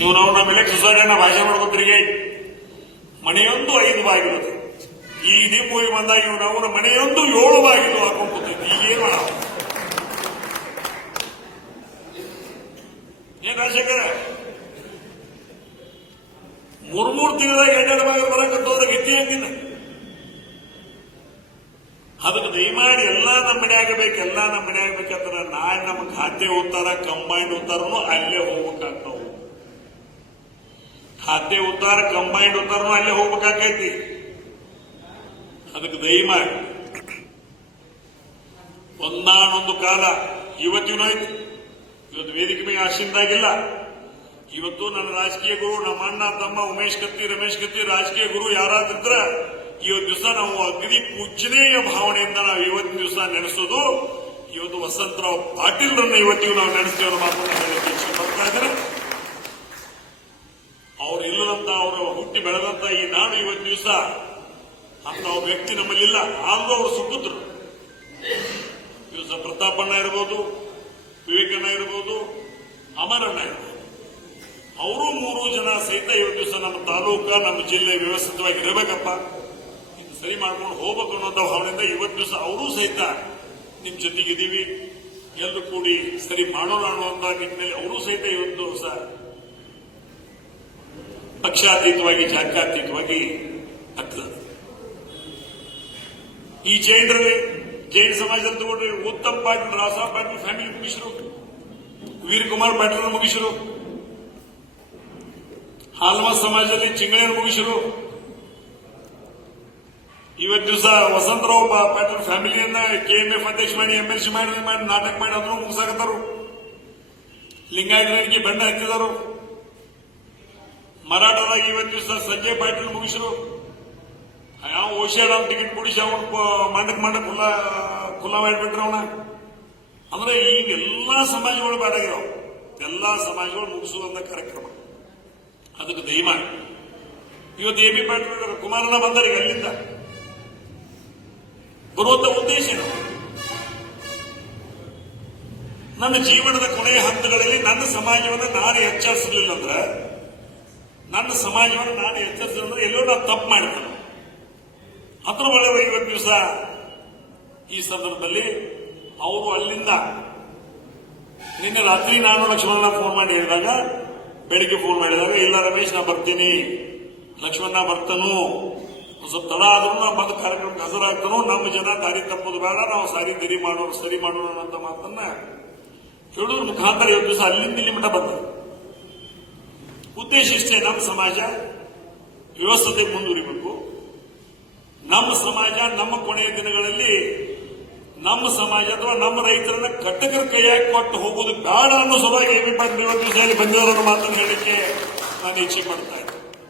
ನೀವು ನಾವು ನಮ್ಮ ಎಲೆಕ್ಟ್ ಸೊಸೈಟಿಯನ್ನ ಭಾಷೆ ಮಾಡ್ಕೊತಿರಿಗೆ ಮನೆಯೊಂದು 5 ಬಾಗಿಲು ಈ ದೀಪಾವಳಿ ಬಂದಾಗ ಇವು ನಾವು ಮನೆಯೊಂದು 7 ಬಾಗಿಲು ಹಾಕೊಂಡು ಕೂತಿದ್ವಿ. ಈಗೇನು ಮಾಡ ಏನ್ ರಾಜಶೇಖರ 3 ತಿಂಗಳಾಗ 2 ಬಾಗಿಲು ಬರಕತ್ತೋದ್ರೆ ಗಿತ್ತಿ ಹಂಗಿಲ್ಲ. ಅದಕ್ಕೆ ದಯಮಾಡಿ ಎಲ್ಲಾ ನಮ್ಮ ಮನೆ ಆಗಬೇಕು, ಎಲ್ಲಾ ನಮ್ಮ ಮನೆ ಆಗ್ಬೇಕಂದ್ರೆ ನಾಳೆ ನಮ್ಮ ಖಾತೆ ಉತ್ತಾರ ಕಂಬೈಂಡ್ ಉತ್ತಾರನು ಅಲ್ಲೇ ಹೋಗ್ಬೇಕಾಗ್ತಾವ. ಖಾತೆ ಉತ್ತಾರ ಕಂಬೈಂಡ್ ಉತ್ತಾರನು ಅಲ್ಲೇ ಹೋಗ್ಬೇಕಾಗೈತಿ. ಅದಕ್ಕೆ ದಯಮಾಡಿ ಒಂದಾನೊಂದು ಕಾಲ ಇವತ್ತಿನೂ ಆಯ್ತು. ಇವತ್ತು ವೇದಿಕೆ ಮೇಲೆ ಆಶಿಂದಾಗಿಲ್ಲ. ಇವತ್ತು ನನ್ನ ರಾಜಕೀಯ ಗುರು ನಮ್ಮ ಅಣ್ಣ ತಮ್ಮ ಉಮೇಶ್ ಕತ್ತಿ ರಮೇಶ್ ಕತ್ತಿ ರಾಜಕೀಯ ಗುರು ಯಾರಾದಿದ್ರ ಇವತ್ತು ದಿವಸ ನಾವು ಅಗ್ನಿ ಪೂಜನೆಯ ಭಾವನೆಯಿಂದ ನಾವು ಇವತ್ತಿನ ದಿವಸ ನೆನೆಸೋದು ಇವತ್ತು ವಸಂತರಾವ್ ಪಾಟೀಲ್ರನ್ನ ಇವತ್ತಿಗೂ ನಾವು ನೆನೆಸ್ತೇವೆ ಅನ್ನೋ ಮಾತನ್ನು ಹೇಳಕ್ಕೆ ಇಚ್ಛೆ ಪಡ್ತಾ ಇದ್ದಾರೆ. ಅವ್ರು ಇಲ್ಲದಂತ ಅವರು ಹುಟ್ಟಿ ಬೆಳೆದಂತ ಈ ನಾಡು ಇವತ್ತು ದಿವಸ ಅಂತ ವ್ಯಕ್ತಿ ನಮ್ಮಲ್ಲಿಲ್ಲ. ಆದ್ರೂ ಅವರು ಸುಖದ್ರು. ದಿವಸ ಪ್ರತಾಪಣ್ಣ ಇರ್ಬೋದು, ವಿವೇಕಣ್ಣ ಇರ್ಬೋದು, ಅಮರಣ್ಣ ಇರ್ಬೋದು, ಅವರು 3 ಜನ ಸಹಿತ ಇವತ್ತು ದಿವಸ ನಮ್ಮ ತಾಲೂಕ ನಮ್ಮ ಜಿಲ್ಲೆ ವ್ಯವಸ್ಥಿತವಾಗಿ ಇರಬೇಕಪ್ಪ, ಇದು ಸರಿ ಮಾಡ್ಕೊಂಡು ಹೋಗ್ಬೇಕು ಅನ್ನೋಂಥ ಭಾವನೆಯಿಂದ ಇವತ್ತು ದಿವಸ ಅವರೂ ಸಹಿತ ನಿಮ್ ಜೊತೆಗಿದ್ದೀವಿ, ಎಲ್ಲರೂ ಕೂಡಿ ಸರಿ ಮಾಡೋಣ ಅನ್ನುವಂತ ನಿಟ್ಟಿನಲ್ಲಿ ಅವರು ಸಹಿತ ಇವತ್ತು ದಿವಸ ಪಕ್ಷಾತೀತವಾಗಿ ಜಾತ್ಯಾತೀತವಾಗಿ ಆಗ್ತದೆ. ಈ ಜೈನ್ ಸಮಾಜದಲ್ಲಿ ತಗೊಂಡ್ರೆ ಉತ್ತಮ್ ಪಾಟೀಲ್, ರಾಸಾಬ್ ಪಾಟೀಲ್ ಫ್ಯಾಮಿಲಿ ಮುಗಿಸಿರು, ವೀರಕುಮಾರ್ ಪಾಟೀಲ್ ಮುಗಿಸಿರು, ಹಾಲ್ಮಾ ಸಮಾಜದಲ್ಲಿ ಚಿಂಗಳೇನು ಮುಗಿಸಿರು. ಇವತ್ತು ದಿವಸ ವಸಂತರಾವ್ ಪಾಟೀಲ್ ಫ್ಯಾಮಿಲಿಯನ್ನ ಕೆಎಂಎಫ್ ಅಧ್ಯಕ್ಷ ಮಾಡಿ MLC ಮಾಡಿ ನಾಟಕ ಮಾಡಿ ಅದನ್ನು ಮುಗಿಸಾಕತ್ತಾರು. ಲಿಂಗಾಯತರಿಗೆ ಬಣ್ಣ ಹಚ್ಚಿದರು. ಮರಾಠರಾಗಿ ಇವತ್ತು ದಿವಸ ಸಂಜಯ್ ಪಾಟೀಲ್ ಮುಗಿಸಿರು. ಯಾವ ಓಶಿಯಾರಾಮ್ ಟಿಕೆಟ್ ಕೊಡಿಸಿ ಅವನು ಮಂಡಕ್ ಖುಲ್ಲಾ ಮಾಡಿಬಿಟ್ರೆ ಅವನ. ಅಂದ್ರೆ ಈಗ ಎಲ್ಲಾ ಸಮಾಜಗಳು ಬೇಡಾಗಿರೋ ಎಲ್ಲಾ ಸಮಾಜಗಳು ಮುಗಿಸುವಂತ ಕಾರ್ಯಕ್ರಮ. ಅದಕ್ಕೆ ದಯಮಾಡಿ ಇವತ್ತು AB ಪಾಟೀಲ್ ಕುಮಾರಣ್ಣ ಬಂದರಿಗೆ ಅಲ್ಲಿಂದ ಬರುವಂತ ಉದ್ದೇಶ ಏನು? ನನ್ನ ಜೀವನದ ಕೊನೆಯ ಹಂತಗಳಲ್ಲಿ ನನ್ನ ಸಮಾಜವನ್ನು ನಾನು ಎಚ್ಚರಿಸಲಿಲ್ಲ ಅಂದ್ರೆ ಎಲ್ಲೋ ನಾನು ತಪ್ಪು ಮಾಡಿದ್ದೇನೆ. ಅದ್ರ ಒಳ್ಳೆ ಇವತ್ತು ದಿವಸ ಈ ಸಂದರ್ಭದಲ್ಲಿ ಅವರು ಅಲ್ಲಿಂದ ನಿನ್ನೆ ರಾತ್ರಿ ನಾನು ಲಕ್ಷ್ಮಣ ಫೋನ್ ಮಾಡಿ ಹೇಳಿದಾಗ, ಬೆಳಿಗ್ಗೆ ಫೋನ್ ಮಾಡಿದಾಗ ಇಲ್ಲ ರಮೇಶ್ ನಾ ಬರ್ತೀನಿ, ಲಕ್ಷ್ಮಣ ಬರ್ತಾನು, ಸ್ವಲ್ಪ ತಡ ಆದ್ರೂ ನಾ ಬಂದ ಕಾರ್ಯಕ್ರಮಕ್ಕೆ ಹಾಜರಾಗ್ತಾನೋ, ನಮ್ಮ ಜನ ದಾರಿ ತಪ್ಪೋದು ಬೇಡ, ನಾವು ಸರಿ ಮಾಡೋಣ ಅಂತ ಮಾತನ್ನ ಹೇಳೋದ್ರ ಮುಖಾಂತರ ಇವತ್ತು ದಿವಸ ಅಲ್ಲಿಂದ ಇಲ್ಲಿ ಮಠ ಬಂದ ಉದ್ದೇಶ ಇಷ್ಟೇ. ನಮ್ಮ ಸಮಾಜ ವ್ಯವಸ್ಥೆ ಮುಂದುವರಿಬೇಕು. ನಮ್ಮ ಸಮಾಜ ನಮ್ಮ ಕೊನೆಯ ದಿನಗಳಲ್ಲಿ ನಮ್ಮ ಸಮಾಜ ಅಥವಾ ನಮ್ಮ ರೈತರನ್ನ ಕಟ್ಟಕರ ಕೈಯಾಗಿ ಕೊಟ್ಟು ಹೋಗೋದು ಬೇಡ ಅನ್ನೋ ಸಲುವಾಗಿ AB ಪಾಟೀಲ್ ಇವತ್ತು ದಿವಸ ಬಂದಿರೋರ ಮಾತನ್ನು ಹೇಳಲಿಕ್ಕೆ ನಾನು ಇಚ್ಛೆ ಪಡ್ತಾ